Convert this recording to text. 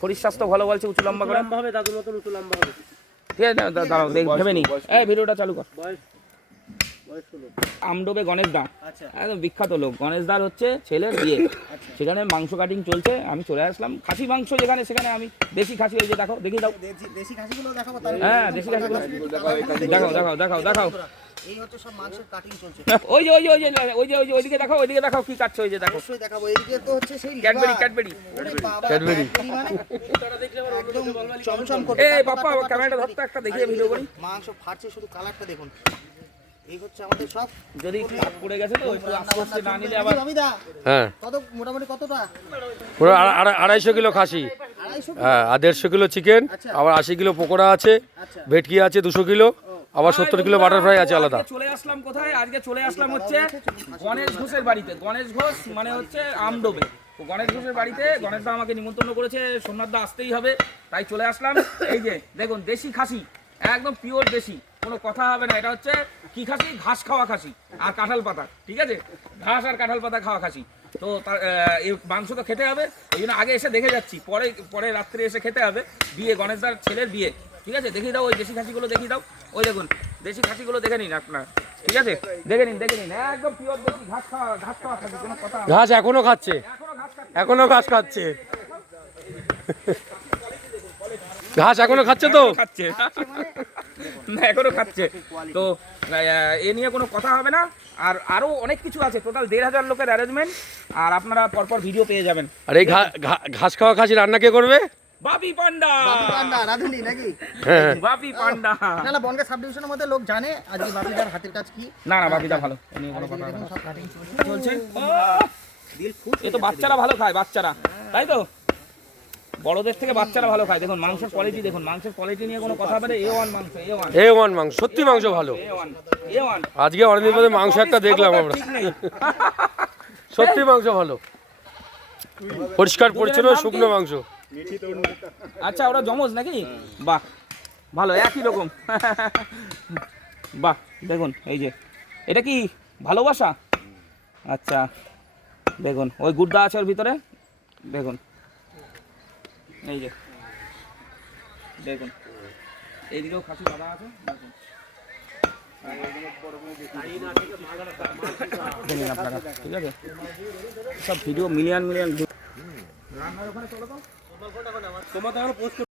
শরীর স্বাস্থ্য ভালো বলছে, উঁচু লম্বা করে হবে, দাদুর মতন উঁচু লম্বা হবে। ঠিক আছে, দাঁড়াও ভেবে নি। এই ভিডিওটা চালু কর। বয়স হলো আমডোবে গণেশ দা, আচ্ছা একদম বিখ্যাত লোক। গণেশ দার হচ্ছে ছেলের বিয়ে, সেখানে মাংস কাটিং চলছে। আমি চলে আসলাম, খাসি মাংস যেখানে সেখানে আমি দেশি খাসি, ওই যে দেখো, দেখি দাও। দেশি খাসিগুলো দেখাবো তাহলে। হ্যাঁ দেশি খাসিগুলো দেখাও দেখাও দেখাও দেখাও। এই হচ্ছে সব মাংসের কাটিং চলছে। ওই যে ওই যে ওই যে ওই যে ওই যে ওইদিকে দেখাও, ওইদিকে দেখাও কি কাটছে, ওই যে দেখো। অবশ্যই দেখাবো। এইদিকে তো হচ্ছে সেই ক্যাডবেরি ক্যাডবেরি ক্যাডবেরি মানে একদম চমচম করে। এই বাপ্পা ক্যামেরাটা ধরতে একটা দেখিয়ে ভিডিও করি। মাংস ফাটছে, শুধু কালারটা দেখুন। এই হচ্ছে আমাদের সব। যদি কাট পড়ে গেছে তো একটু আস্তে আস্তে না নিলে আবার। হ্যাঁ কত মোটামুটি কতটা? পুরো 250 কিলো খাসি, হ্যাঁ, আর 150 কিলো চিকেন, আবার 80 কিলো পকোড়া আছে, ভেটকি আছে 200 কিলো, আবার 70 কিলো বাটারফ্রাই আছে আলাদা। চলে আসলাম কোথায়? আজকে চলে আসলাম হচ্ছে গণেশ ঘোষের বাড়িতে। গণেশ ঘোষ মানে হচ্ছে আমডোবে। তো গণেশ ঘোষের বাড়িতে গণেশ দা আমাকে নিমন্ত্রণ করেছে, সোমনাথ দা আসতেই হবে, তাই চলে আসলাম। এই যে দেখুন দেশি খাসি, একদম পিওর দেশি, কোনো কথা হবে না। এটা হচ্ছে কি খাসি? ঘাস খাওয়া খাসি আর কাঁঠাল পাতা, ঠিক আছে, ঘাস আর কাঁঠাল পাতা খাওয়া খাসি। তো এই মাংস তো খেতে হবে, এই জন্য আগে এসে দেখে যাচ্ছি, পরে পরে রাত্রে এসে খেতে হবে। বিয়ে, গণেশ দার ছেলের বিয়ে, ঠিক আছে। দেখিয়ে দাও ওই দেশি খাসিগুলো, দেখিয়ে দাও। ওই দেখুন দেশি খাসিগুলো দেখে নিন আপনারা, ঠিক আছে, দেখে নিন দেখে নিন, একদম পিওর দেশি ঘাস খাওয়া খাসি, কোনো কথা হবে না। ঘাস এখনো খাচ্ছে, এখনো ঘাস খাচ্ছে, ঘাস এখনো খাচ্ছে তো খাচ্ছে না, এখনো খাচ্ছে। তো এ নিয়ে কোনো কথা হবে না। আর আরো অনেক কিছু আছে, টোটাল 1500 লোকের অ্যারেঞ্জমেন্ট, আর আপনারা পরপর ভিডিও পেয়ে যাবেন। আর এই ঘাস খাওয়া খাসি রান্না কে করবে? বাপি পান্ডা, বাপি পান্ডা রাধুনি নাকি? বাপি পান্ডা। না না, বনগাঁ সাব ডিভিশনের মধ্যে লোক জানে আজকে বাপিদার হাতের কাজ কি। না না, বাপিদা ভালো, এ নিয়ে কোনো কথা হবে না। সব কাটিং চলছে। দিল খুব। এ তো বাচ্চারা ভালো খায়, বাচ্চারা, তাই তো, বড়দের থেকে বাচ্চারা ভালো খায়। দেখুন মাংসের কোয়ালিটি দেখুন, মাংসের কোয়ালিটি নিয়ে কোনো কথা হবে না। A1 মাংস, A1 মাংস, সত্যি মাংস ভালো। A1 আজকে অনেকদিন পরে মাংস একটা দেখলাম আমরা, সত্যি মাংস ভালো, পরিষ্কার পরিচ্ছন্ন শুকনো মাংস। আচ্ছা, ওরা জমজ নাকি? বাহ, ভালো, একই রকম। বাহ, দেখুন এই যে এটা কি ভালোবাসা? আচ্ছা দেখুন, ওই গুড্ডা আছে ওর ভিতরে, দেখুন এই যে দেখুন, এইদিকেও খাসি বাঁধা আছে, দেখুন। দেখুন আপনারা, ঠিক আছে, সব ভিডিও মিলিয়ন রান্নার ওখানে চলো তো। তোমার তো এখন পোস্ট